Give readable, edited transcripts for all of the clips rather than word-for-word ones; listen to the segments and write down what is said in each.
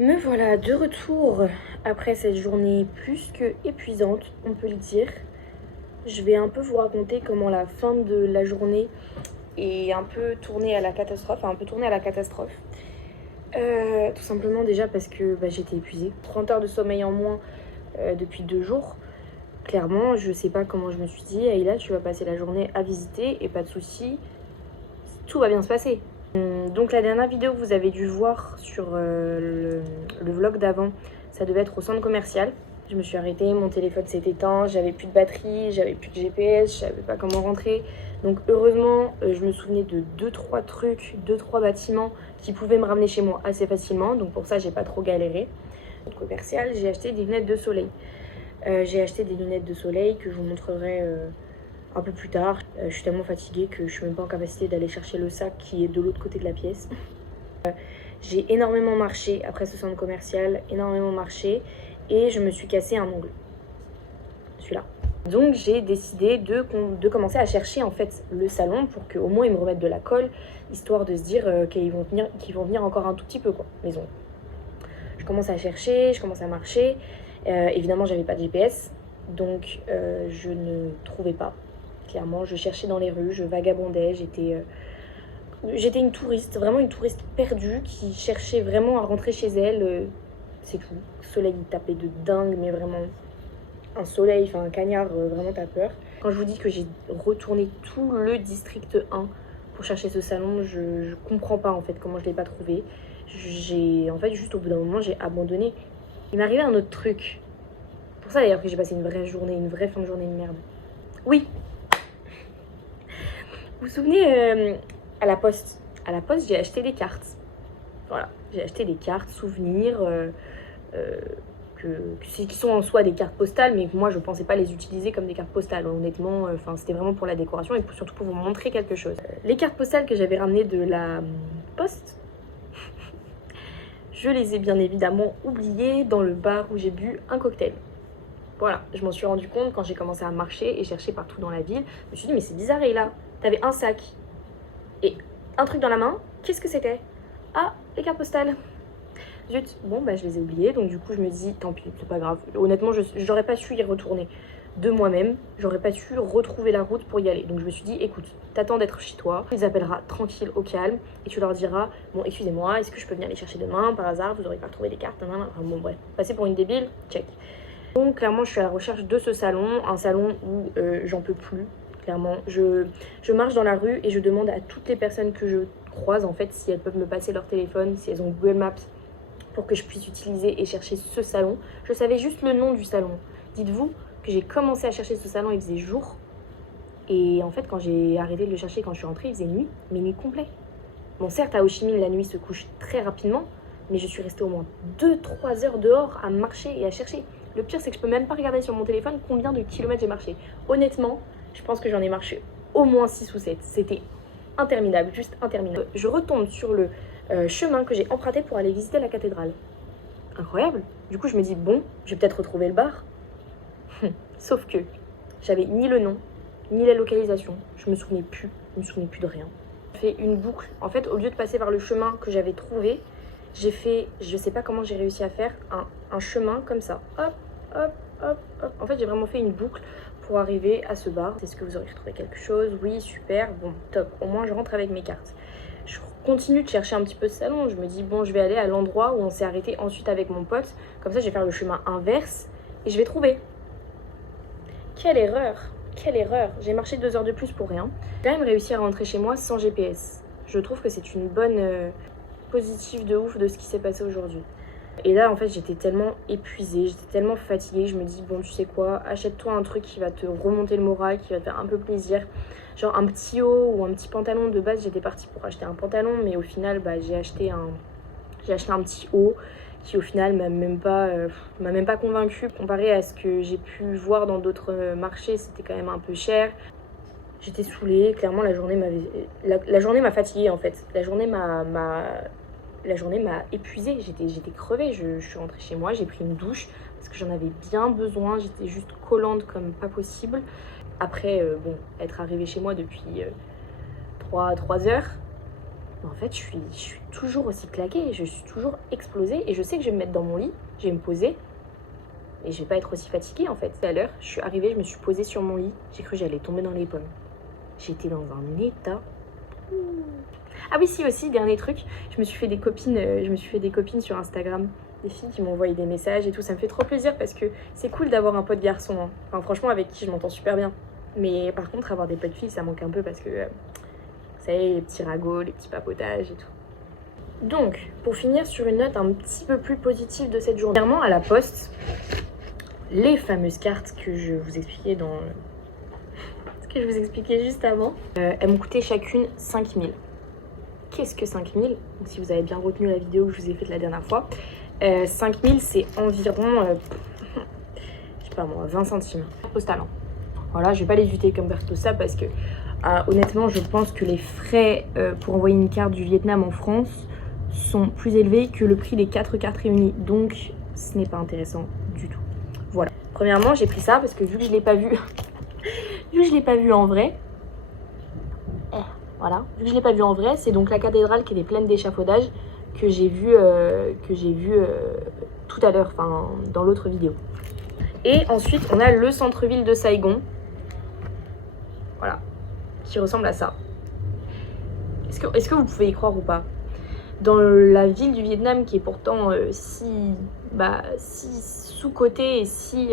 Me voilà de retour après cette journée plus que épuisante, on peut le dire. Je vais un peu vous raconter comment la fin de la journée est un peu tournée à la catastrophe, tout simplement déjà parce que j'étais épuisée. 30 heures de sommeil en moins depuis 2 jours. Clairement, je sais pas comment je me suis dit, Aïla, tu vas passer la journée à visiter et pas de soucis, tout va bien se passer. Donc la dernière vidéo que vous avez dû voir sur le vlog d'avant, ça devait être au centre commercial. Je me suis arrêtée, mon téléphone s'est éteint, j'avais plus de batterie, j'avais plus de GPS, je savais pas comment rentrer. Donc heureusement, je me souvenais de 2-3 trucs, 2-3 bâtiments qui pouvaient me ramener chez moi assez facilement. Donc pour ça, j'ai pas trop galéré. Au centre commercial, j'ai acheté des lunettes de soleil. J'ai acheté des lunettes de soleil que je vous montrerai un peu plus tard. Je suis tellement fatiguée que je suis même pas en capacité d'aller chercher le sac qui est de l'autre côté de la pièce. J'ai énormément marché après ce centre commercial, énormément marché, et je me suis cassé un ongle. Celui-là. Donc j'ai décidé de commencer à chercher en fait le salon pour qu'au moins ils me remettent de la colle, histoire de se dire qu'ils vont venir encore un tout petit peu quoi, mes ongles. Je commence à chercher, je commence à marcher. Évidemment j'avais pas de GPS, donc je ne trouvais pas. Clairement, je cherchais dans les rues, je vagabondais, j'étais une touriste, vraiment une touriste perdue qui cherchait vraiment à rentrer chez elle. C'est tout. Le soleil il tapait de dingue, mais vraiment un soleil, enfin un cagnard, vraiment t'as peur. Quand je vous dis que j'ai retourné tout le district 1 pour chercher ce salon, je comprends pas en fait comment je l'ai pas trouvé. En fait, juste au bout d'un moment, j'ai abandonné. Il m'est arrivé un autre truc. Pour ça d'ailleurs que j'ai passé une vraie journée, une vraie fin de journée de merde. Oui, vous vous souvenez, à la poste, j'ai acheté des cartes. Voilà, j'ai acheté des cartes souvenirs qui sont en soi des cartes postales, mais que moi je pensais pas les utiliser comme des cartes postales. Honnêtement, c'était vraiment pour la décoration et surtout pour vous montrer quelque chose. Les cartes postales que j'avais ramenées de la poste, je les ai bien évidemment oubliées dans le bar où j'ai bu un cocktail. Voilà, je m'en suis rendu compte quand j'ai commencé à marcher et chercher partout dans la ville. Je me suis dit, mais c'est bizarre, et là, t'avais un sac et un truc dans la main. Qu'est-ce que c'était? Ah, les cartes postales. Zut, bon, je les ai oubliées. Donc, du coup, je me dis, tant pis, c'est pas grave. Honnêtement, j'aurais pas su y retourner de moi-même. J'aurais pas su retrouver la route pour y aller. Donc, je me suis dit, écoute, t'attends d'être chez toi. Tu les appelleras tranquille, au calme. Et tu leur diras, bon, excusez-moi, est-ce que je peux venir les chercher demain? Par hasard, vous aurez pas retrouvé les cartes? Enfin, bon, bref. Passer pour une débile, check. Donc clairement je suis à la recherche de ce salon, un salon où j'en peux plus, clairement. Je marche dans la rue et je demande à toutes les personnes que je croise en fait si elles peuvent me passer leur téléphone, si elles ont Google Maps pour que je puisse utiliser et chercher ce salon. Je savais juste le nom du salon. Dites-vous que j'ai commencé à chercher ce salon, il faisait jour. Et en fait quand j'ai arrêté de le chercher, quand je suis rentrée, il faisait nuit, mais nuit complète. Bon certes à Ho Chi Minh la nuit se couche très rapidement, mais je suis restée au moins 2-3 heures dehors à marcher et à chercher. Le pire, c'est que je peux même pas regarder sur mon téléphone combien de kilomètres j'ai marché. Honnêtement, je pense que j'en ai marché au moins 6 ou 7. C'était interminable, juste interminable. Je retombe sur le chemin que j'ai emprunté pour aller visiter la cathédrale. Incroyable. Du coup, je me dis, bon, je vais peut-être retrouver le bar. Sauf que j'avais ni le nom, ni la localisation. Je me souvenais plus de rien. J'ai fait une boucle. En fait, au lieu de passer par le chemin que j'avais trouvé, j'ai fait, je sais pas comment j'ai réussi à faire, un chemin comme ça. Hop, hop, hop, hop. En fait, j'ai vraiment fait une boucle pour arriver à ce bar. Est-ce que vous aurez trouvé quelque chose? Oui, super, bon, top. Au moins, je rentre avec mes cartes. Je continue de chercher un petit peu ce salon. Je me dis, bon, je vais aller à l'endroit où on s'est arrêté ensuite avec mon pote. Comme ça, je vais faire le chemin inverse et je vais trouver. Quelle erreur! Quelle erreur! J'ai marché 2 heures de plus pour rien. J'ai quand même réussi à rentrer chez moi sans GPS. Je trouve que c'est une bonne positive de ouf de ce qui s'est passé aujourd'hui. Et là, en fait, j'étais tellement épuisée, j'étais tellement fatiguée. Je me dis, bon, tu sais quoi, achète-toi un truc qui va te remonter le moral, qui va te faire un peu plaisir. Genre un petit haut ou un petit pantalon. De base, j'étais partie pour acheter un pantalon, mais au final, j'ai acheté un petit haut qui au final m'a même pas convaincue. Comparé à ce que j'ai pu voir dans d'autres marchés, c'était quand même un peu cher. J'étais saoulée, clairement la journée m'a fatiguée en fait. La journée m'a épuisée, j'étais crevée. Je suis rentrée chez moi, j'ai pris une douche parce que j'en avais bien besoin. J'étais juste collante comme pas possible. Après, être arrivée chez moi depuis 3 heures, Mais en fait, je suis toujours aussi claquée, je suis toujours explosée et je sais que je vais me mettre dans mon lit, je vais me poser et je vais pas être aussi fatiguée en fait. Tout à l'heure, je suis arrivée, je me suis posée sur mon lit, j'ai cru que j'allais tomber dans les pommes. J'étais dans un état. Ah oui, si aussi, dernier truc, je me suis fait des copines sur Instagram, des filles qui m'ont envoyé des messages et tout, ça me fait trop plaisir parce que c'est cool d'avoir un pote garçon, hein. Enfin franchement avec qui je m'entends super bien. Mais par contre avoir des potes filles ça manque un peu parce que, vous savez, les petits ragots, les petits papotages et tout. Donc, pour finir sur une note un petit peu plus positive de cette journée, clairement à la poste, les fameuses cartes que je vous expliquais dans... ce que je vous expliquais juste avant, elles m'ont coûté chacune 5 000. Qu'est-ce que 5 000? Donc, si vous avez bien retenu la vidéo que je vous ai faite la dernière fois, 5 000 c'est environ, je sais pas moi, 20 centimes. Carte postale, hein. Voilà, je vais pas les utiliser comme carte postale parce que honnêtement, je pense que les frais pour envoyer une carte du Vietnam en France sont plus élevés que le prix des 4 cartes réunies. Donc, ce n'est pas intéressant du tout. Voilà. Premièrement, j'ai pris ça parce que vu que je l'ai pas vu, vu que je l'ai pas vu en vrai, voilà, vu que je l'ai pas vu en vrai, c'est donc la cathédrale qui était pleine d'échafaudage que j'ai vu, tout à l'heure, enfin dans l'autre vidéo. Et ensuite, on a le centre-ville de Saigon. Voilà, qui ressemble à ça. Est-ce que vous pouvez y croire ou pas? Dans la ville du Vietnam qui est pourtant si sous-cotée et si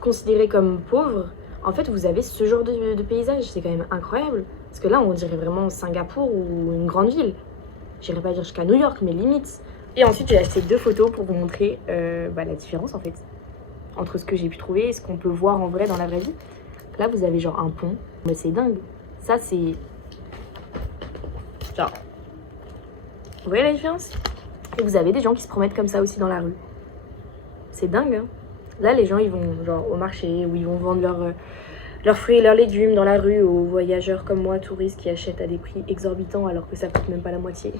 considérée comme pauvre, en fait vous avez ce genre de paysage, c'est quand même incroyable. Parce que là on dirait vraiment Singapour ou une grande ville. J'irai pas dire jusqu'à New York, mais limite. Et ensuite j'ai acheté 2 photos pour vous montrer la différence en fait entre ce que j'ai pu trouver et ce qu'on peut voir en vrai dans la vraie vie. Là vous avez genre un pont, mais c'est dingue. Ça c'est genre, vous voyez la différence? Et vous avez des gens qui se promènent comme ça aussi dans la rue. C'est dingue, hein. Là les gens ils vont genre au marché où ils vont vendre leurs fruits et leurs légumes dans la rue aux voyageurs comme moi, touristes qui achètent à des prix exorbitants alors que ça coûte même pas la moitié.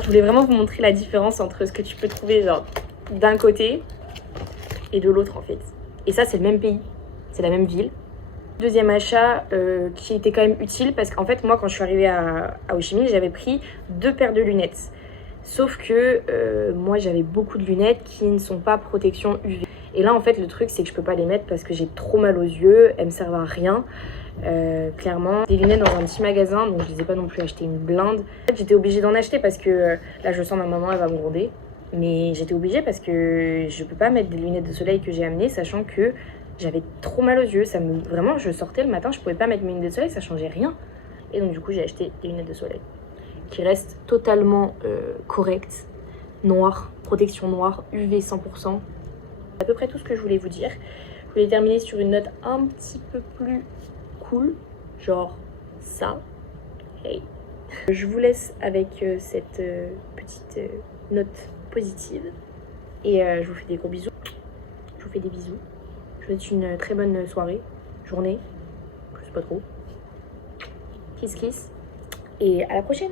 Je voulais vraiment vous montrer la différence entre ce que tu peux trouver genre d'un côté et de l'autre en fait. Et ça c'est le même pays, c'est la même ville. Deuxième achat qui était quand même utile parce qu'en fait moi quand je suis arrivée à Ho Chi Minh j'avais pris 2 paires de lunettes. Sauf que moi j'avais beaucoup de lunettes qui ne sont pas protection UV. Et là en fait le truc c'est que je peux pas les mettre parce que j'ai trop mal aux yeux, elles me servent à rien. Clairement, des lunettes dans un petit magasin, donc je les ai pas non plus acheté une blinde. En fait j'étais obligée d'en acheter parce que là je sens ma maman elle va me gronder. Mais j'étais obligée parce que je peux pas mettre des lunettes de soleil que j'ai amenées sachant que j'avais trop mal aux yeux. Vraiment je sortais le matin, je pouvais pas mettre mes lunettes de soleil, ça changeait rien. Et donc du coup j'ai acheté des lunettes de soleil qui restent totalement correctes, noires, protection noire, UV 100%. C'est à peu près tout ce que je voulais vous dire. Je voulais terminer sur une note un petit peu plus cool, genre ça. Hey. Je vous laisse avec cette petite note positive et je vous fais des gros bisous. Je vous fais des bisous. Je vous souhaite une très bonne soirée, journée, je sais pas trop. Kiss kiss et à la prochaine.